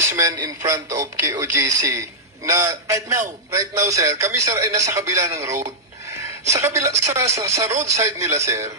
policemen in front of KOJC na right now sir, kami sir ay nasa kabila ng road. Sa roadside nila sir,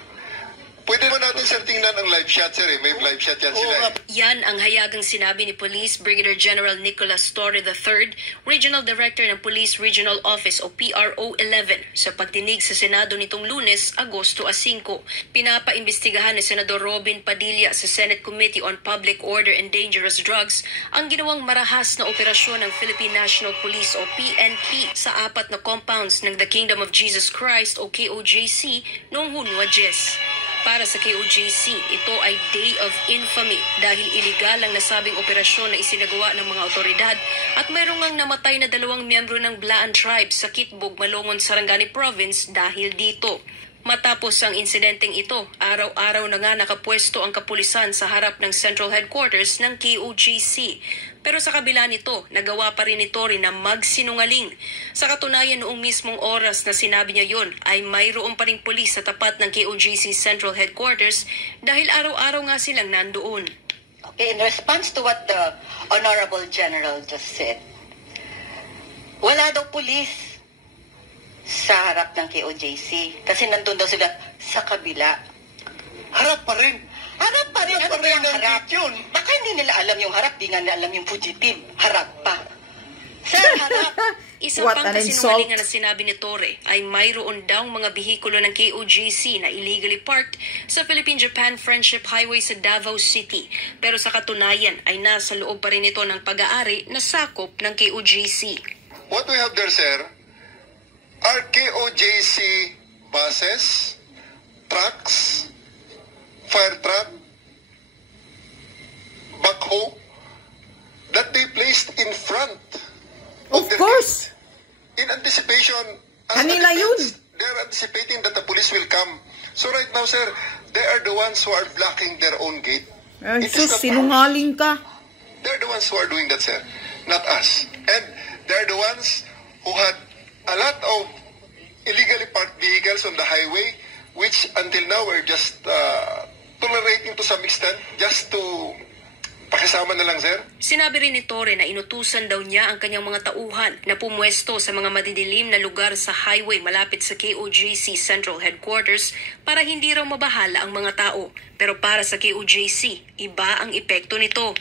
pwede mo natin sir tingnan ang live shot sir may live shot yan sila. Yan ang hayagang sinabi ni Police Brigadier General Nicolas Torre III, Regional Director ng Police Regional Office o PRO 11 sa pagdinig sa Senado nitong Lunes, Agosto 5. Pinapaimbestigahan ni Senador Robin Padilla sa Senate Committee on Public Order and Dangerous Drugs ang ginawang marahas na operasyon ng Philippine National Police o PNP sa 4 na compounds ng The Kingdom of Jesus Christ o KOJC noong Hunwa-Jes. Para sa KOJC, ito ay Day of Infamy dahil iligal ang nasabing operasyon na isinagawa ng mga otoridad at mayroong ngang namatay na 2 miyembro ng Blaan Tribe sa Kitbog, Malongon, Sarangani Province dahil dito. Matapos ang insidenteng ito, araw-araw na nga nakapwesto ang kapulisan sa harap ng Central Headquarters ng KOJC. Pero sa kabila nito, nagawa pa rin ni Torre na magsinungaling. Sa katunayan noong mismong oras na sinabi niya yon, ay mayroon pa ring pulis sa tapat ng KOJC Central Headquarters dahil araw-araw nga silang nandoon. Okay, in response to what the Honorable General just said, wala daw pulis sa harap ng KOJC kasi nandun daw sila sa kabila. Harap pa rin. Harap pa rin. Ano ba yung harap? Yun. Baka hindi nila alam yung harap, di nga nila alam yung fugitive. Harap pa. Sir, harap. Isa pang kasinungalingan na sinabi ni Torre ay mayroon daw mga bihikulo ng KOJC na illegally parked sa Philippine-Japan Friendship Highway sa Davao City. Pero sa katunayan ay nasa loob pa rin ito ng pag-aari na sakop ng KOJC. What we have there, sir, are KOJC buses, trucks, fire truck, backhoe that they placed in front of course gate. In anticipation, kanila yun. They're anticipating that the police will come. So right now, sir, they are the ones who are blocking their own gate. Ay, sus, sinungaling ka. They're the ones who are doing that, sir, not us. And they're the ones who had a lot of illegally parked vehicles on the highway, which until now we're just tolerating to some extent, just to pakisama na lang, sir. Sinabi rin ni Torre na inutusan daw niya ang kanyang mga tauhan na pumwesto sa mga madidilim na lugar sa highway malapit sa KOJC Central Headquarters para hindi raw mabahala ang mga tao. Pero para sa KOJC, iba ang epekto nito.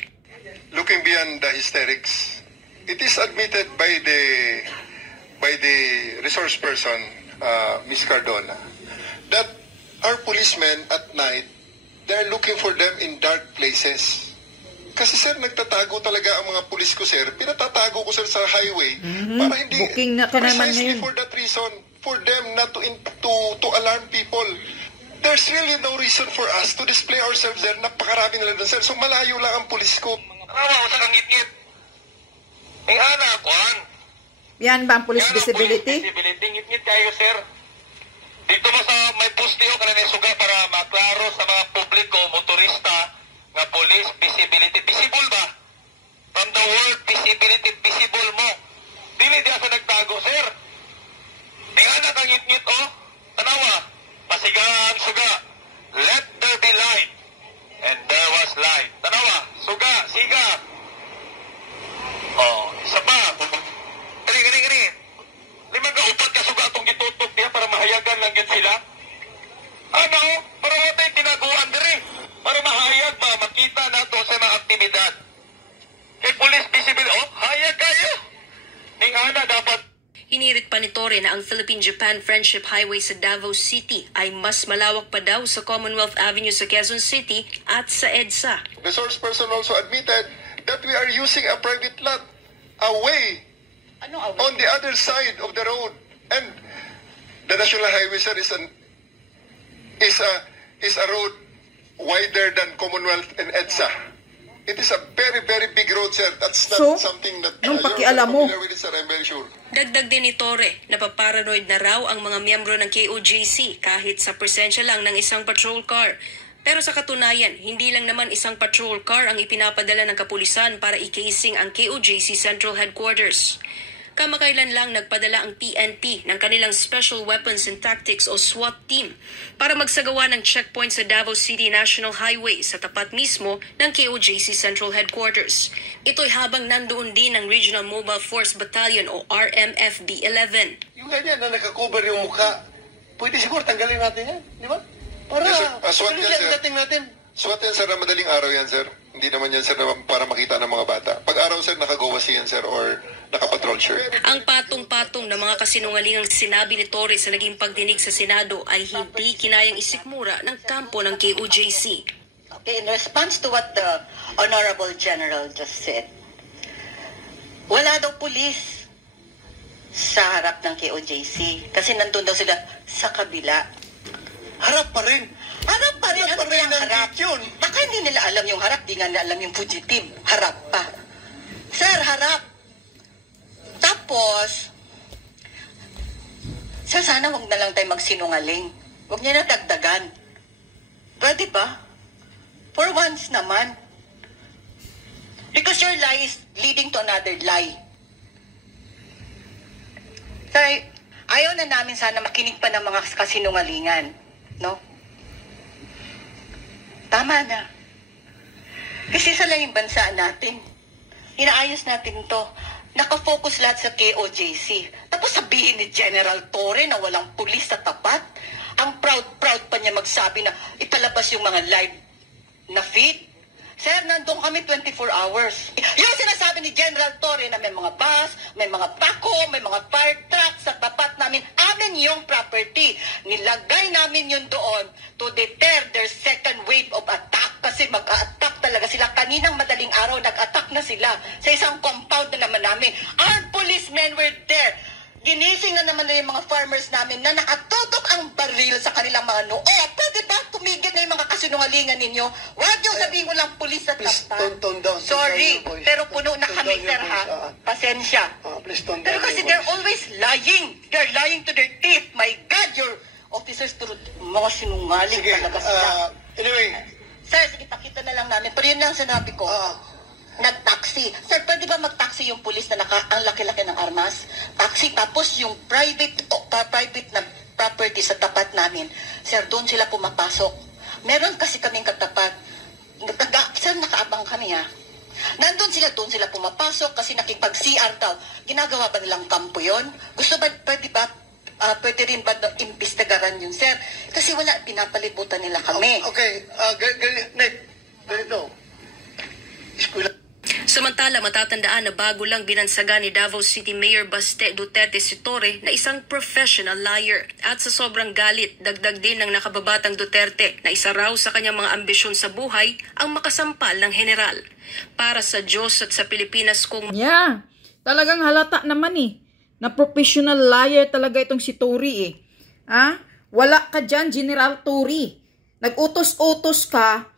Looking beyond the hysterics, it is admitted by the resource person, Ms. Cardona, that our policemen at night, they're looking for them in dark places. Kasi sir, nagtatago talaga ang mga pulis ko sir. Pinatatago ko sir sa highway para hindi, booking na ka naman precisely ngayon. For that reason, for them not to alarm people. There's really no reason for us to display ourselves there. Napakarami nila doon sir. So malayo lang ang pulis ko. Araw sa kangit-ngit. Ang anak ko, yan ba ang police visibility? Ngit-ngit kayo, sir. Dito mo sa may postiyo ka na suga para maklaro sa mga publiko, motorista, nga police visibility. Visible ba? From the word visibility, visible mo. Dili di ako nagtago, sir. Ang anak ang ngit-ngit, oh. Tanawa. Pasigaan, suga. Let there be light. And there was light. Tanawa. Suga, siga. Oh, isa pa. Gani. Limang kaupat ka suga itong gitutok niya para mahayagan lang yun sila. Ano? Para matay tinaguan diri. Para mahayag ba, makita na ito sa mga aktibidad. Kay police visible, oh, hayag kayo. Ning ana dapat. Hinirit pa ni Torre na ang Philippine-Japan Friendship Highway sa Davao City ay mas malawak pa daw sa Commonwealth Avenue sa Quezon City at sa EDSA. The source person also admitted that we are using a private lot away on the other side of the road. And the National Highway, sir, is a road wider than Commonwealth and EDSA. It is a very, very big road, sir. That's not something that nung pakialam mo. With it, sir, I'm very sure. Dagdag din ni Torre, napaparanoid na raw ang mga miyembro ng KOJC kahit sa presensya lang ng isang patrol car. Pero sa katunayan, hindi lang naman isang patrol car ang ipinapadala ng kapulisan para i-casing ang KOJC Central Headquarters. Kamakailan lang nagpadala ang PNP ng kanilang Special Weapons and Tactics o SWAT team para magsagawa ng checkpoint sa Davao City National Highway sa tapat mismo ng KOJC Central Headquarters. Ito'y habang nandoon din ang Regional Mobile Force Battalion o RMFB 11. Yung ganyan na nakakover yung mukha, pwede siguro tanggalin natin yan, di ba? Para, Yes, sir. SWAT yan, sir. dating natin. SWAT yan, sir, na madaling araw yan, sir. Hindi naman yan, sir, na para makita ng mga bata. Pag araw, sir, nakagawasi yan, sir, or nakapatrol shirt. Ang patong-patong na mga kasinungalingang sinabi ni Torres sa naging pagdinig sa Senado ay hindi kinayang isikmura ng kampo ng KOJC. Okay, in response to what the Honorable General just said, wala daw pulis sa harap ng KOJC kasi nandun daw sila sa kabila. Harap pa rin. Harap pa rin. Harap pa Ano rin yung ang harap? gate yun. Baka hindi nila alam yung harap, di nga nila alam yung fugitive. Harap pa. Sir, harap. Tapos, sir, sana wag na lang tayo magsinungaling. Huwag niya na dagdagan. Pwede ba? For once naman. Because your lie is leading to another lie. Sir, ayaw na namin sana makinig pa ng mga kasinungalingan. No? Tama na. Kasi sa lang yung bansa natin. Inaayos natin to. Nakafocus lahat sa KOJC. Tapos sabihin ni General Torre na walang pulis sa tapat. Ang proud pa niya magsabi na ipalabas yung mga live na feed. Sir, nandun kami 24 hours. Yung sinasabi ni General Torre na may mga bus, may mga bako, may mga fire truck sa tapat namin, amin yung property. Nilagay namin yun doon to deter their second wave of attack kasi mag-a-attack talaga sila. Kaninang madaling araw, nag-attack na sila sa isang compound na naman namin. Our policemen were there. Ginising na naman na yung mga farmers namin na nakatutok ang baril sa kanilang mga noo. Pwede ba tumigil na yung mga kasinungalingan ninyo? Huwag yung sabihin ko lang pulis at Please, tapat. tone down. Sorry, Tone down your voice. pero puno na Tone kami, down your sir, ha? voice, Pasensya. Please tone Pero down kasi your they're voice. always lying. They're lying to their teeth. My God, your officers, mga sinungaling Sige, talaga sila. anyway, Sir, sige, pakita na lang namin. Pero yun lang sinabi ko. Nag-taxi. Sir, pwede ba mag-taxi yung pulis na ang laki-laki ng armas? Taxi, tapos yung private na property sa tapat namin. Sir, doon sila pumapasok. Meron kasi kaming katapat. Sir, nakaabang kami, ha? Nandun sila, doon sila pumapasok kasi nakipag-CR daw. Ginagawa ba nilang kampo yun? Pwede rin ba imbestigaran yun, sir? Kasi wala, pinapalibutan nila kami. okay, ganito. Eskwela. Samantala, matatandaan na bago lang binansagan ni Davao City Mayor Baste Duterte si Torre na isang professional liar. At sa sobrang galit, dagdag din ng nakababatang Duterte na isa raw sa kanyang mga ambisyon sa buhay ang makasampal ng general. Para sa Diyos at sa Pilipinas kung Yeah, talagang halata naman na professional liar talaga itong si Torre Wala ka dyan, General Torre. Nag-utos-utos ka.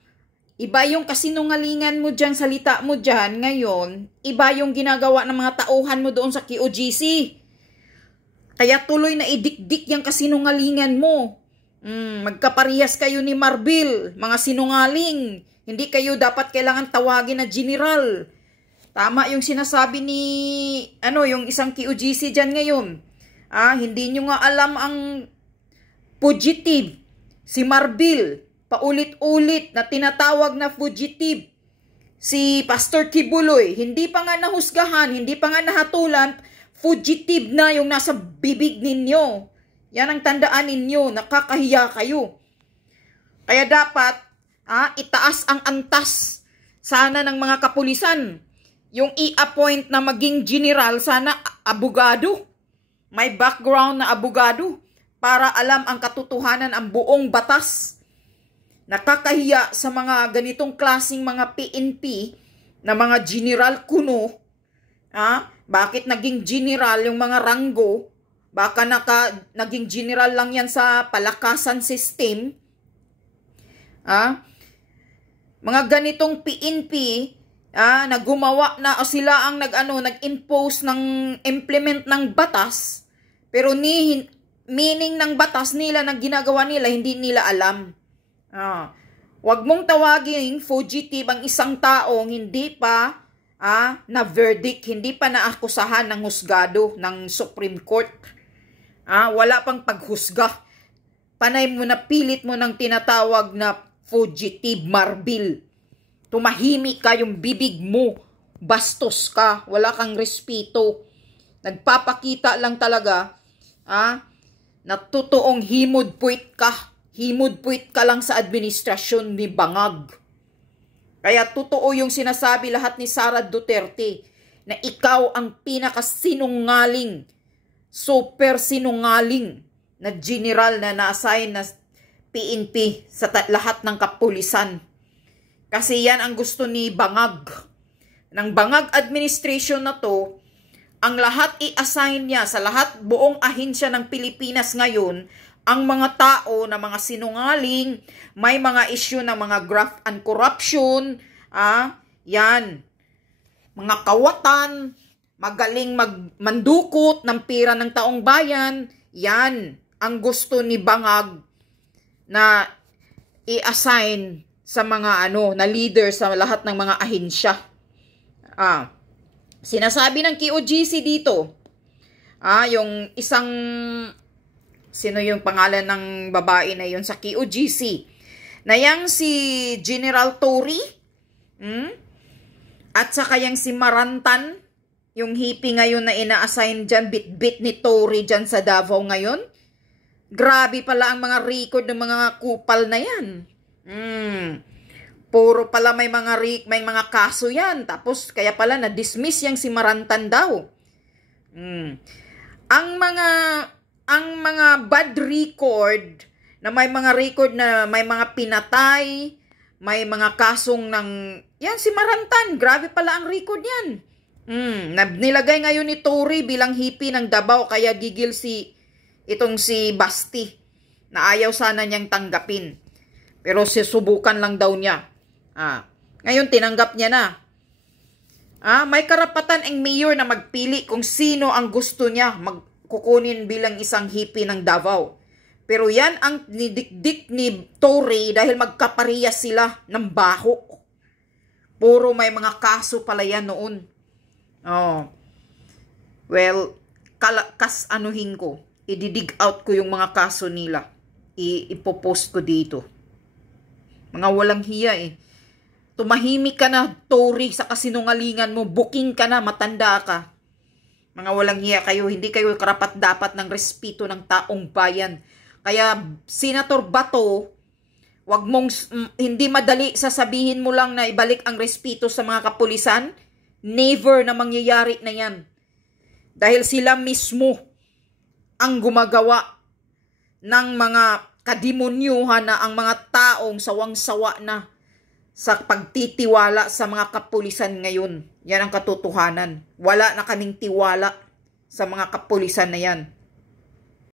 Iba yung kasinungalingan mo dyan, salita mo dyan ngayon. Iba yung ginagawa ng mga tauhan mo doon sa KOJC. Kaya tuloy na idikdik yung kasinungalingan mo. Magkaparehas kayo ni Marbil, mga sinungaling. Hindi kayo dapat kailangan tawagin na general. Tama yung sinasabi ni yung isang KOJC dyan ngayon. Hindi nyo nga alam ang fugitive. Si Marbil, paulit-ulit na tinatawag na fugitive. Si Pastor Kibuloy, hindi pa nga nahusgahan, hindi pa nga nahatulan, fugitive na yung nasa bibig ninyo. Yan ang tandaan ninyo, nakakahiya kayo. Kaya dapat, itaas ang antas sana ng mga kapulisan. Yung i-appoint na maging general, sana abogado. May background na abogado para alam ang katotohanan, ang buong batas. Nakakahiya sa mga ganitong klaseng mga PNP na mga general kuno. Bakit naging general yung mga ranggo? Baka naging general lang yan sa palakasan system. Mga ganitong PNP na gumawa na o sila ang nag-impose ng implement ng batas, pero meaning ng batas nila na ginagawa nila hindi nila alam. Wag mong tawagin fugitive ang isang taong hindi pa na verdict, hindi pa naakusahan ng husgado ng Supreme Court. Wala pang paghusga. Panay mo na pilit mo ng tinatawag na fugitive marbil. Tumahimik ka, yung bibig mo, bastos ka, wala kang respeto. Nagpapakita lang talaga na totoong himod-puwit ka. Himod-puwit ka lang sa administrasyon ni Bangag. Kaya totoo yung sinasabi lahat ni Sara Duterte na ikaw ang pinakasinungaling, super sinungaling na general na na-assign na PNP sa lahat ng kapulisan. Kasi yan ang gusto ni Bangag. Ng Bangag administration na to, ang lahat i-assign niya sa lahat buong ahensya ng Pilipinas ngayon, ang mga tao na mga sinungaling, may mga issue ng mga graft and corruption, yan, mga kawatan, magaling mandukot ng pira ng taong bayan, yan ang gusto ni Bangag na i-assign sa mga na leader sa lahat ng mga ahensya. Sinasabi ng KOGC dito, yung isang, sino yung pangalan ng babae na yun sa KOGC? Na yang si General Torre, at saka yang si Marantan, yung hippie ngayon na ina-assign dyan, bit-bit ni Torre dyan sa Davao ngayon. Grabe pala ang mga record ng mga kupal na yan. Puro pala may mga kaso yan. Tapos kaya pala na-dismiss yang si Marantan daw. Ang mga bad record na may mga record na may mga pinatay, may mga kasong yan si Marantan, grabe pala ang record yan. Nilagay ngayon ni Torre bilang hippie ng Davao, kaya gigil itong si Basti na ayaw sana niyang tanggapin. Pero susubukan lang daw niya. Ngayon tinanggap niya na. May karapatan ang mayor na magpili kung sino ang gusto niya kukunin bilang isang hippie ng Davao. Pero yan ang nidikdik ni Torre dahil magkaparehas sila ng baho. Puro may mga kaso pala yan noon. Well, anuhin ko. I-dig out ko yung mga kaso nila. Ipopost ko dito. Mga walang hiya Tumahimik ka na, Torre, sa kasinungalingan mo. Booking ka na, matanda ka. Mga walang hiya kayo, hindi kayo karapat-dapat ng respeto ng taong bayan. Kaya, Senator Bato, hindi madali sasabihin mo lang na ibalik ang respeto sa mga kapulisan. Never na mangyayari na yan. Dahil sila mismo ang gumagawa ng mga kademonyuhan na ang mga taong sawang-sawa na sa pagtitiwala sa mga kapulisan ngayon. Yan ang katotohanan. Wala na kaming tiwala sa mga kapulisan na yan.